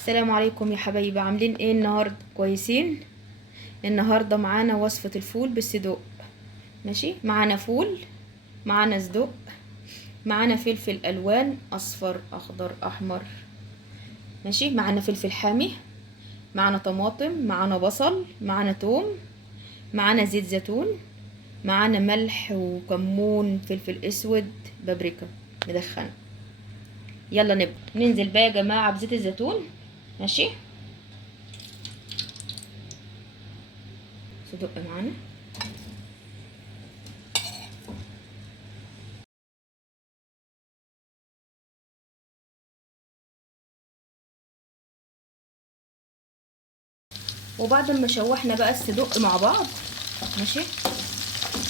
السلام عليكم يا حبايبي، عاملين ايه النهارده؟ كويسين. النهارده معانا وصفة الفول بالصدق. ماشي، معانا فول، معانا صدق، معانا فلفل الوان اصفر اخضر احمر. ماشي، معانا فلفل حامي، معانا طماطم، معانا بصل، معانا توم، معانا زيت زيتون، معانا ملح وكمون فلفل اسود بابريكا مدخنه. يلا نبدأ. ننزل بقى يا جماعه بزيت الزيتون. ماشي، صدق معانا. وبعد ما شوحنا بقى الصدق مع بعض، ماشي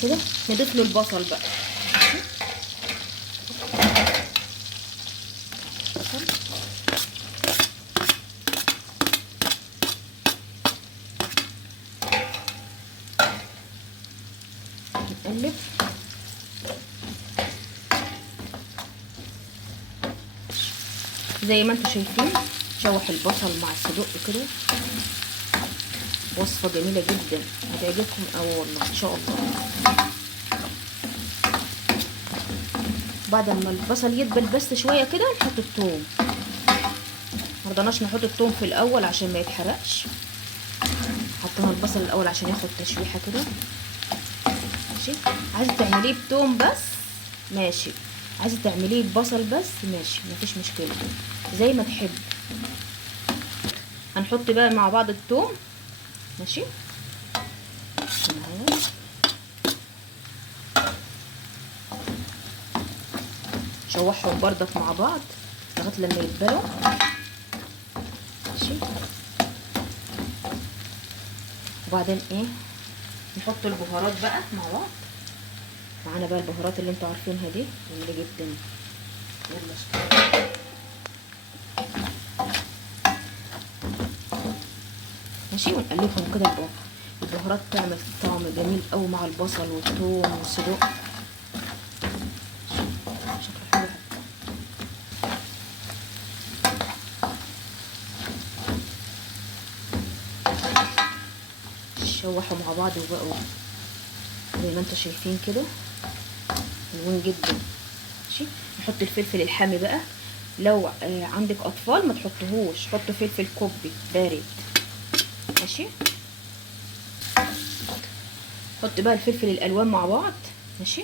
كده، نضيف له البصل بقى. بصل، نقلب. زي ما انتم شايفين شوح البصل مع الصدق كده. وصفة جميلة جدا هتعجبكم اوي والله ان شاء الله. بعد ما البصل يدبل بس شوية كده نحط الثوم. مرضناش نحط الثوم في الاول عشان ما يتحرقش، حطينا البصل الاول عشان ياخد تشويحة كده. ماشي، عايزة تعمليه بثوم بس ماشي، عايزة تعمليه ببصل بس ماشي، مفيش مشكلة زي ما تحب. هنحط بقى مع بعض الثوم. ماشي، شوحهم بردك مع بعض لغايه لما يتبلوا. ماشي، وبعدين ايه، نحط البهارات بقى مع بعض. معانا بقى البهارات اللي انتوا عارفينها دي جميله جدا. يلا ماشي، ونقلبهم كده. البهارات تعمل طعم جميل قوي مع البصل والثوم والصدق. شكله حلو. شوحوا مع بعض وبقوا زي ما انتوا شايفين كده حلوين جدا. ماشي، نحط الفلفل الحامي بقى. لو عندك اطفال ما تحطوهوش، حطوا فلفل كوبي بارد. ماشي، حط بقى الفلفل الالوان مع بعض. ماشي،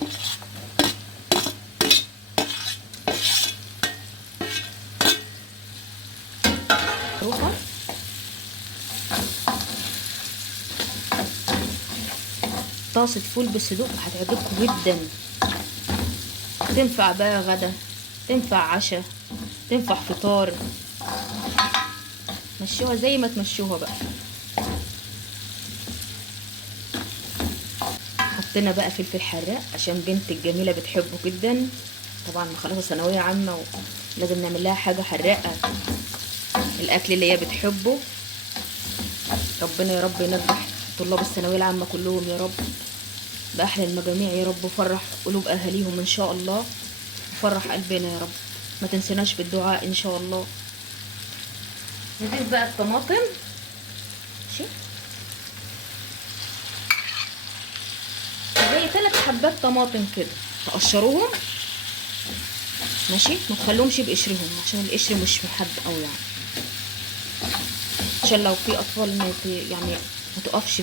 روحه. طاسه فول بالصدق هتعجبكم جدا. تنفع بقى غدا، تنفع عشاء، تنفع فطار. مشوها زي ما تمشوها بقى. حطينا بقى فلفل حراق عشان بنت الجميله بتحبه جدا. طبعا مخلصه ثانويه عامه ولازم نعمل لها حاجه حراقه، الاكل اللي هي بتحبه. ربنا يا رب ينجح طلاب الثانويه العامه كلهم يا رب باحلى المجاميع يا رب، وفرح قلوب اهاليهم ان شاء الله، وفرح قلبنا يا رب. ما تنسناش بالدعاء ان شاء الله. نضيف بقى الطماطم. ماشي، زي 3 حبات طماطم كده تقشروهم. ماشي، ما تخلوهمش بقشرهم عشان القشر مش محب قوي يعني، عشان لو في اطفال يعني ما تقفش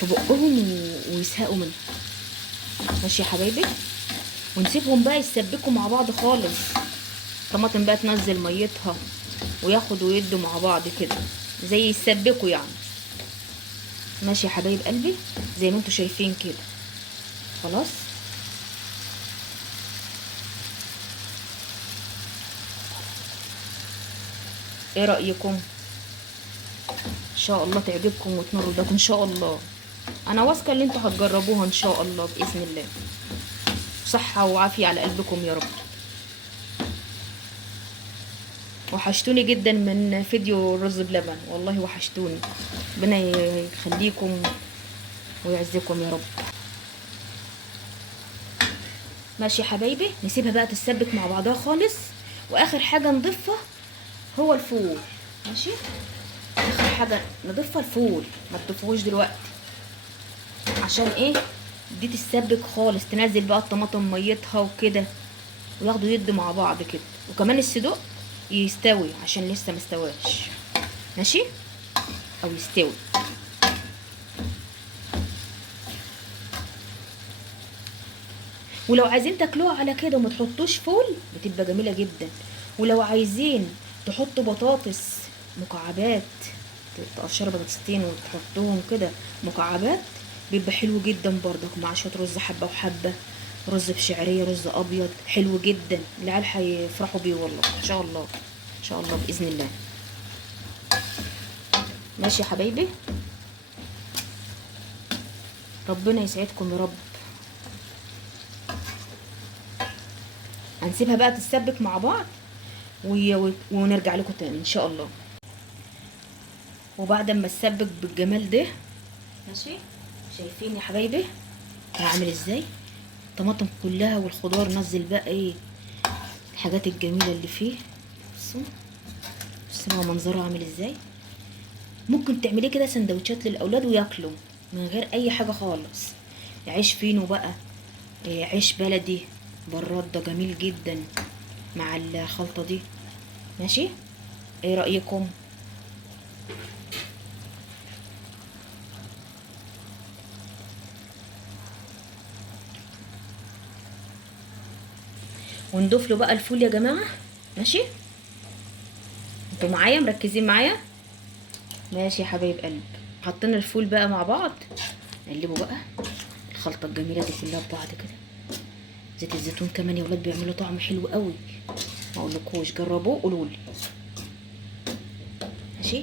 في بقهم ويسهقوا منها. ماشي يا حبايبي، ونسيبهم بقى يسبكوا مع بعض خالص. الطماطم بقى تنزل ميتها وياخدوا ويدوا مع بعض كده زي يسبكوا يعني. ماشي يا حبايب قلبي، زي ما انتوا شايفين كده. خلاص، ايه رأيكم؟ ان شاء الله تعجبكم وتنروا ده ان شاء الله. انا واثقه ان انتوا هتجربوها ان شاء الله باذن الله. صحه وعافيه على قلبكم يا رب. وحشتوني جدا من فيديو الرز بلبن، والله وحشتوني. ربنا يخليكم ويعزكم يا رب. ماشي يا حبايبي، نسيبها بقى تتسبك مع بعضها خالص. واخر حاجه نضيفها هو الفول. ماشي، اخر حاجه نضيفها الفول، ما تضيفوش دلوقتي. عشان ايه؟ دي تتسبك خالص، تنزل بقى الطماطم ميتها وكده، وياخدوا يدوا مع بعض كده. وكمان الصدوق يستوي عشان لسه مستواش. ماشي، او يستوي. ولو عايزين تاكلوها على كده وما تحطوش فول بتبقى جميله جدا. ولو عايزين تحطوا بطاطس مكعبات، تقشروا بطاطستين وتحطوهم كده مكعبات، بيبقى حلو جدا برضك مع شويه رز حبه وحبه، رز بشعريه، رز ابيض، حلو جدا. العيال هيفرحوا بيه والله ان شاء الله، ان شاء الله باذن الله. ماشي يا حبايبي، ربنا يسعدكم يا رب. هنسيبها بقى تتسبك مع بعض ونرجع لكم تاني ان شاء الله. وبعد ما تسبك بالجمال ده، ماشي، شايفين يا حبايبي هعمل ازاي؟ الطماطم كلها والخضار نزل بقى ايه الحاجات الجميله اللي فيه. بصوا، بصوا منظره عامل ازاي. ممكن تعمليه كده سندوتشات للاولاد وياكلوا من غير اي حاجه خالص. عيش فينو بقى، عيش بلدي براد، ده جميل جدا مع الخلطه دي. ماشي، ايه رايكم؟ ونضيف له بقى الفول يا جماعه. ماشي، انتوا معايا مركزين معايا؟ ماشي يا حبايب قلب. حطينا الفول بقى مع بعض، نقلبه بقى الخلطه الجميله دي كلها ببعض كده. زيت الزيتون كمان يا ولاد بيعملوا طعم حلو قوي، ما اقولكوش، جربوه قولوا لي. ماشي،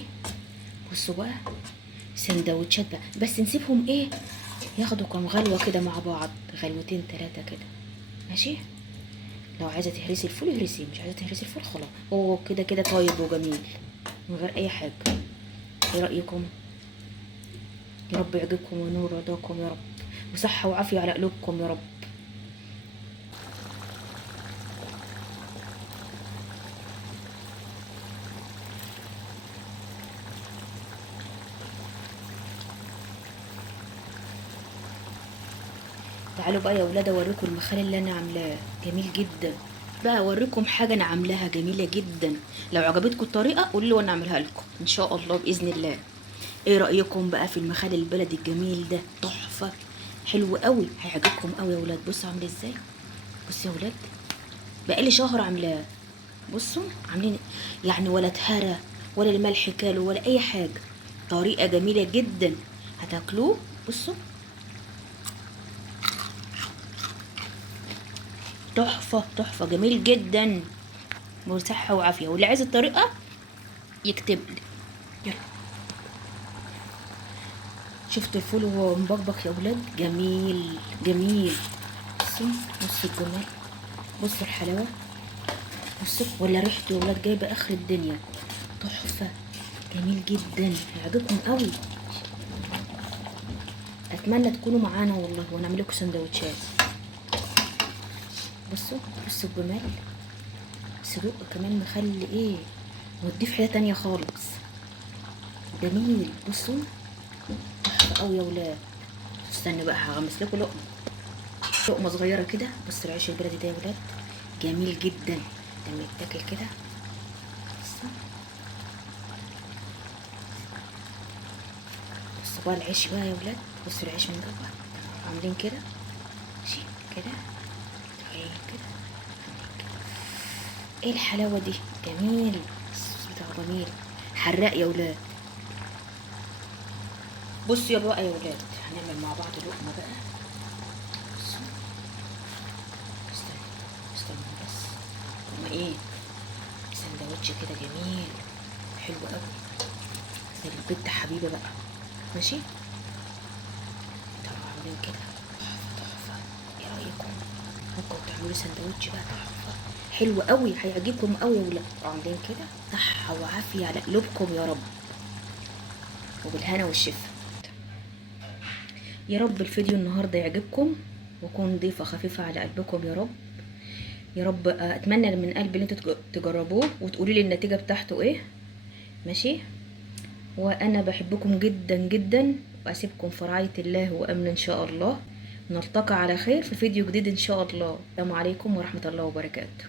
بصوا بقى سندوتشات بقى، بس نسيبهم ايه ياخدوا كام غلوه كده مع بعض، غلوتين ثلاثه كده. ماشي، لو عايزه تهرسي الفول اهرسيه، مش عايزه تهرسي الفول خلاص، هو كده كده طيب وجميل من غير اي حاجه. ايه رايكم؟ يا رب يعجبكم ونور رضاكم يا رب، وصحه وعافيه على قلوبكم يا رب. تعالوا بقى يا ولاد اوريكم المخلل اللي انا عاملاه جميل جدا. بقى اوريكم حاجه انا عاملاها جميله جدا. لو عجبتكم الطريقه قولوا لي وانا اعملها لكم ان شاء الله باذن الله. ايه رايكم بقى في المخلل البلدي الجميل ده؟ تحفه، حلو قوي، هيعجبكم قوي يا ولاد. بصوا عامل ازاي، بصوا يا ولاد، بقالي شهر عاملاه. بصوا عاملين يعني ولا اتهرى ولا الملح كاله ولا اي حاجه، طريقه جميله جدا هتاكلوه. بصوا تحفه تحفه، جميل جدا وصحة وعافية. واللي عايز الطريقة يكتب لي. يلا، شفت الفول وهو مبكبك يا ولاد؟ جميل جميل. بصوا، بصوا الجمال، بصوا الحلاوة، بصوا ولا ريحته يا ولاد جايبة اخر الدنيا، تحفة، جميل جدا، هيعجبكم قوي. اتمنى تكونوا معانا والله ونعمل لكم سندوتشات. بصوا، بصوا الجمال، صدق كمان مخلي ايه، ونضيف حاجة تانية خالص، جميل. بصوا تحفة قوي يا ولاد. استنى بقى هغمس لكم لقمة، لقمة صغيرة كده. بصوا العيش البلدي ده يا ولاد جميل جدا لما يتاكل كده. بصوا بقى العيش بقى يا ولاد، بصوا العيش من جوه عاملين كده، ماشي كده، عين كده، ايه الحلاوة دي، جميل، الصوص بتاعه جميل، حراق يا ولاد. بصوا يا بقى يا ولاد، هنعمل مع بعض لقمة بقى. بصوا، استنى استنى بس، لقمة ايه، سندوتش كده جميل حلو قوي زي البت حبيبه بقى. ماشي، طبعا عاملين كده تحفه تحفه. ايه رايكم؟ ممكن تعملوا سندوتش بقى تحفه حلو قوي، هيعجبكم قوي يا ولاد. عاملين كده صحه وعافيه على قلوبكم يا رب، وبالهنا والشفا. يا رب الفيديو النهارده يعجبكم ويكون ضيفه خفيفه على قلبكم يا رب. يا رب اتمنى من قلبي ان انتوا تجربوه وتقولوا لي النتيجه بتاعته ايه. ماشي، وانا بحبكم جدا جدا، واسيبكم في رعايه الله وامن ان شاء الله. نلتقي على خير في فيديو جديد ان شاء الله. السلام عليكم ورحمه الله وبركاته.